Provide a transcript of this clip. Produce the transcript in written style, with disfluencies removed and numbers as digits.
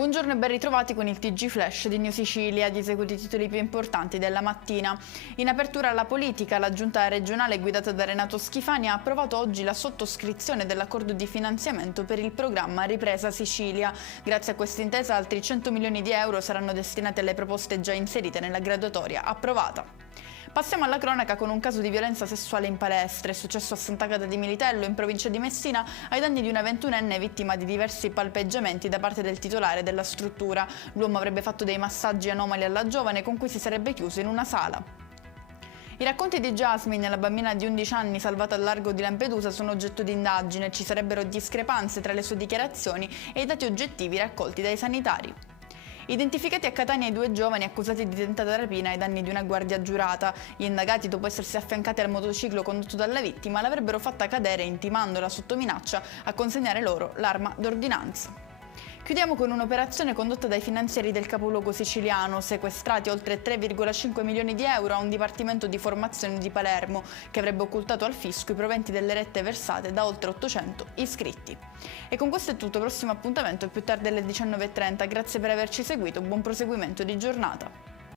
Buongiorno e ben ritrovati con il TG Flash di New Sicilia, di seguito i titoli più importanti della mattina. In apertura alla politica, la giunta regionale guidata da Renato Schifani ha approvato oggi la sottoscrizione dell'accordo di finanziamento per il programma Ripresa Sicilia. Grazie a questa intesa altri 100 milioni di euro saranno destinati alle proposte già inserite nella graduatoria approvata. Passiamo alla cronaca con un caso di violenza sessuale in palestra. È successo a Sant'Agata di Militello, in provincia di Messina, ai danni di una 21enne vittima di diversi palpeggiamenti da parte del titolare della struttura. L'uomo avrebbe fatto dei massaggi anomali alla giovane con cui si sarebbe chiuso in una sala. I racconti di Jasmine, la bambina di 11 anni salvata al largo di Lampedusa, sono oggetto di indagine. Ci sarebbero discrepanze tra le sue dichiarazioni e i dati oggettivi raccolti dai sanitari. Identificati a Catania i due giovani accusati di tentata rapina ai danni di una guardia giurata. Gli indagati, dopo essersi affiancati al motociclo condotto dalla vittima, l'avrebbero fatta cadere intimandola sotto minaccia a consegnare loro l'arma d'ordinanza. Chiudiamo con un'operazione condotta dai finanzieri del capoluogo siciliano, sequestrati oltre 3,5 milioni di euro a un dipartimento di formazione di Palermo che avrebbe occultato al fisco i proventi delle rette versate da oltre 800 iscritti. E con questo è tutto, prossimo appuntamento più tardi alle 19:30. Grazie per averci seguito, buon proseguimento di giornata.